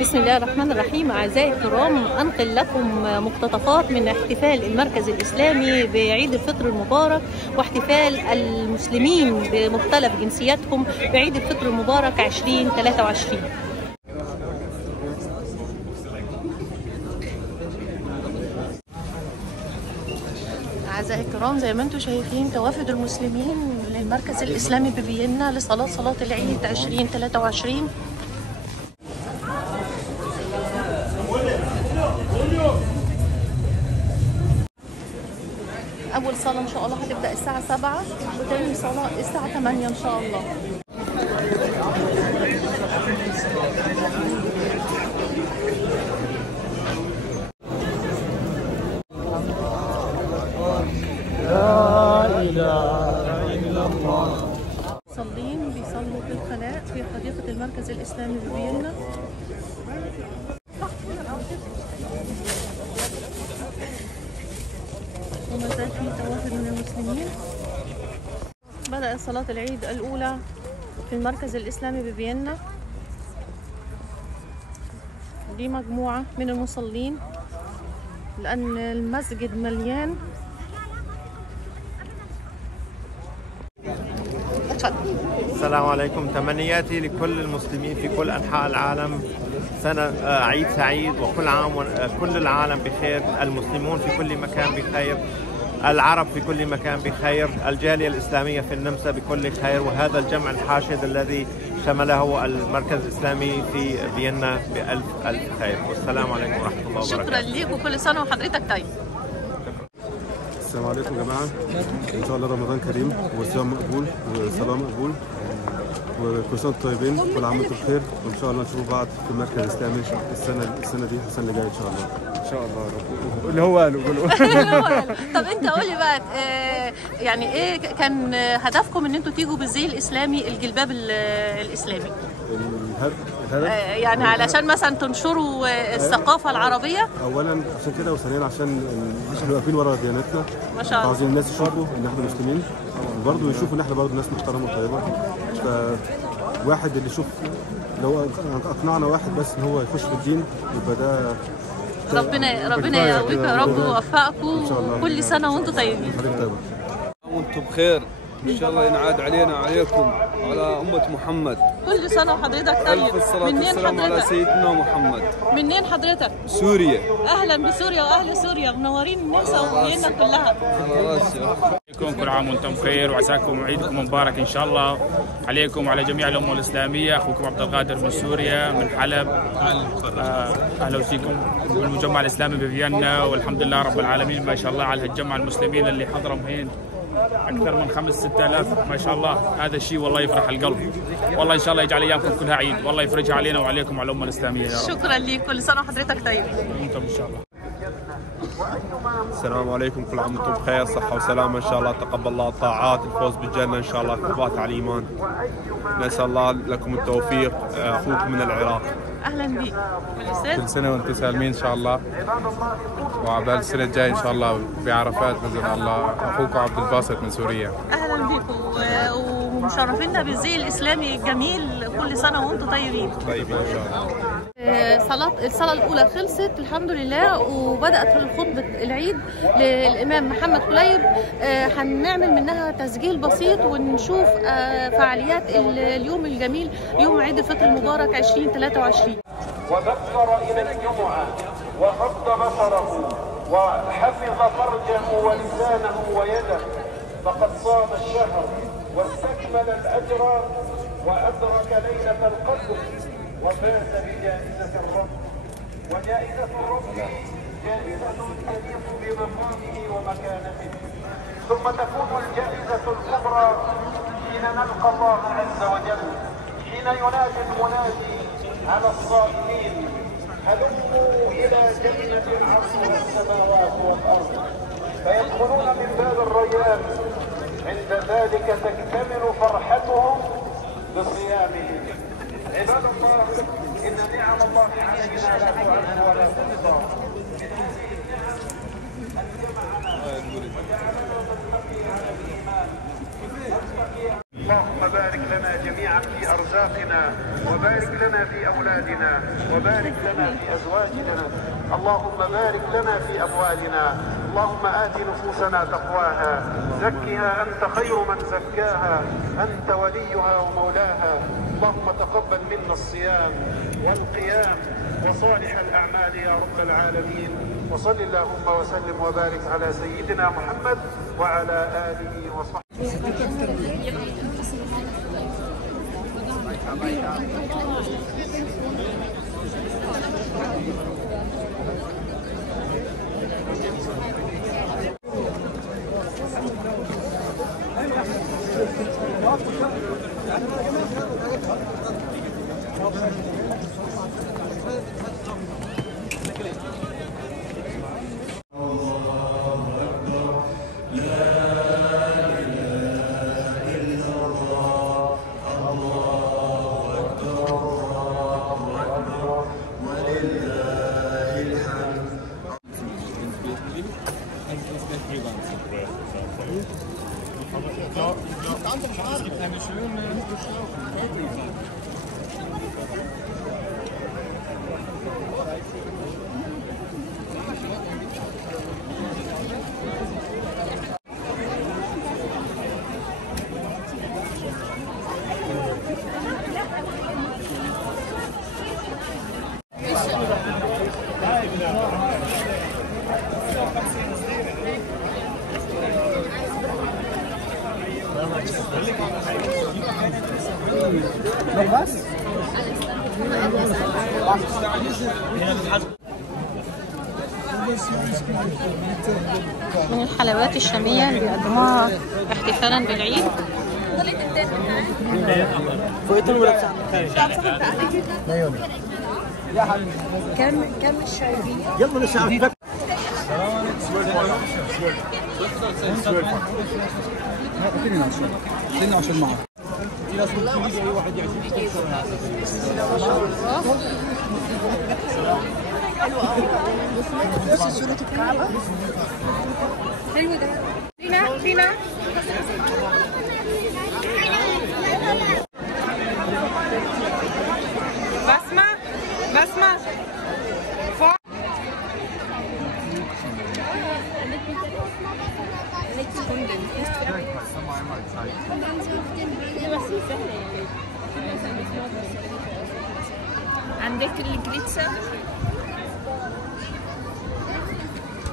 بسم الله الرحمن الرحيم. أعزائي الكرام، أنقل لكم مقتطفات من احتفال المركز الإسلامي بعيد الفطر المبارك واحتفال المسلمين بمختلف جنسياتهم بعيد الفطر المبارك 2023. أعزائي الكرام، زي ما انتم شايفين توافد المسلمين للمركز الإسلامي بفيينا لصلاة العيد 2023. أول صلاة إن شاء الله هتبدأ الساعة 7 وتاني صلاة الساعة 8 إن شاء الله. لا إله إلا الله. المصلين بيصلوا في الخلاء في حديقة المركز الإسلامي بفيينا. وما زال في توافد من المسلمين. بدأت صلاة العيد الأولى في المركز الإسلامي بفيينا. دي مجموعة من المصلين لأن المسجد مليان. السلام عليكم. تمنياتي لكل المسلمين في كل أنحاء العالم سنة عيد سعيد، وكل عام كل العالم بخير، المسلمون في كل مكان بخير، العرب في كل مكان بخير، الجالية الإسلامية في النمسا بكل خير، وهذا الجمع الحاشد الذي شمله المركز الإسلامي في فيينا بألف ألف خير. والسلام عليكم ورحمة الله وبركاته. شكرا ليك وكل سنة وحضرتك طيب. السلام عليكم يا جماعة، إن شاء الله رمضان كريم وصيام مقبول وصلاة مقبول، وكل سنة طيبين، كل عام وانتم بخير، وإن شاء الله نشوف بعض في المركز الإسلامي السنة دي والسنة اللي جاية إن شاء الله. إن شاء الله رب اللي هو قاله طب أنت قولي بقى، يعني إيه كان هدفكم إن أنتوا تيجوا بالزي الإسلامي، الجلباب الإسلامي؟ الهدف يعني علشان مثلا تنشروا الثقافة العربية أولا، عشان كده، وثانيا عشان احنا واقفين ورا ديانتنا ما شاء الله، عاوزين الناس يشوفوا ان احنا مسلمين، وبرضه يشوفوا ان احنا برضه ناس محترمه وطيبه. فواحد اللي يشوف لو اقنعنا واحد بس ان هو يخش في الدين، يبقى ده ربنا يقويكم يا رب ويوفقكم، كل سنه وانتم طيبين. وانتم بخير ان شاء الله، ينعاد علينا وعليكم على امه محمد. كل سنه وحضرتك طيب. الف الصلاه والسلام على سيدنا محمد. منين حضرتك؟ سوريا. اهلا بسوريا واهل سوريا، منورين الناس وفيينا كلها. كل عام وانتم بخير وعساكم عيدكم مبارك ان شاء الله عليكم وعلى جميع الامه الاسلاميه. اخوكم عبد القادر من سوريا من حلب. اهلا وسهلا بالمجمع الاسلامي بفيينا، والحمد لله رب العالمين ما شاء الله على هالجمع المسلمين اللي حضروا هين أكثر من 5-6 آلاف ما شاء الله. هذا الشيء والله يفرح القلب، والله إن شاء الله يجعل أيامكم كلها عيد، والله يفرجها علينا وعليكم وعلى الأمة الإسلامية يا رب. شكرا لك، كل سنة وحضرتك طيب. وأنتم إن شاء الله. السلام عليكم، كل عام وانتم بخير، صحة وسلامة إن شاء الله، تقبل الله الطاعات، الفوز بالجنة إن شاء الله، ثبات على الإيمان. نسأل الله لكم التوفيق. أخوكم من العراق. أهلا بك. كل سنة وأنتم سالمين إن شاء الله، وعبال السنة الجاية إن شاء الله بعرفات بإذن الله. أخوكم عبد الباسط من سوريا. أهلا بكم ومشرفينا بالزي الإسلامي الجميل، كل سنة وأنتم طيبين. طيبين إن شاء الله. الصلاة الأولى خلصت الحمد لله، وبدأت خطبة العيد للإمام محمد كليب. هنعمل منها تسجيل بسيط ونشوف فعاليات اليوم الجميل، يوم عيد الفطر المبارك 2023. وبكر إلى الجمعة وغض بصره وحفظ فرجه ولسانه ويده، فقد صام الشهر واستكمل الأجر وأدرك ليلة القدر وفاز بجائزة الرب. وجائزة الرب جائزة تليق بمقامه ومكانته، ثم تكون الجائزة الكبرى حين نلقى الله عز وجل، حين ينادي المنادي على الصائمين: هلموا إلى جنة عرضها السماوات والأرض، فيدخلون من باب الريان. عند ذلك تكتمل فرحتهم بصيامهم. عباد الله، إن نعم الله علينا لا تعد ولا تحصى. اللهم بارك لنا لنا جميعا في أرزاقنا، وبارك لنا في أولادنا، وبارك لنا في أزواجنا. اللهم بارك لنا في أموالنا. اللهم آت نفوسنا تقواها، زكها أنت خير من زكاها، أنت وليها ومولاها. اللهم تقبل منا الصيام والقيام وصالح الأعمال يا رب العالمين. وصل اللهم وسلم وبارك على سيدنا محمد وعلى آله وصحبه. من الحلويات الشامية اللي بيقدموها احتفالا بالعيد. كم الشعبية؟ يلا الشعبية. بصي صورة الكعبة حلو ده. فينا بسمة عندك الجليتسر.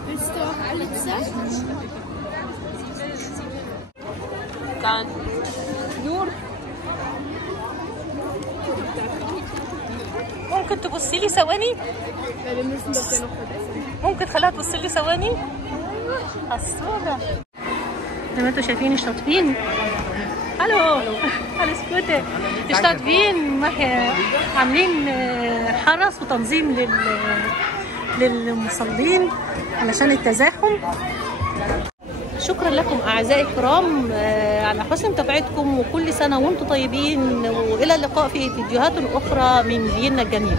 Willst du auch Glitzer? كان نور. ممكن تبصي لي ثواني؟ ممكن خليها تبصي لي ثواني؟ الصورة زي ما انتوا شايفين الشاطبين. الو سكوتة الشاطبين عاملين حرس وتنظيم للمصلين علشان التزاحم. شكرا لكم أعزائي الكرام على حسن متابعتكم، وكل سنة وانتم طيبين، وإلى اللقاء في فيديوهات أخرى من فيينا الجميل.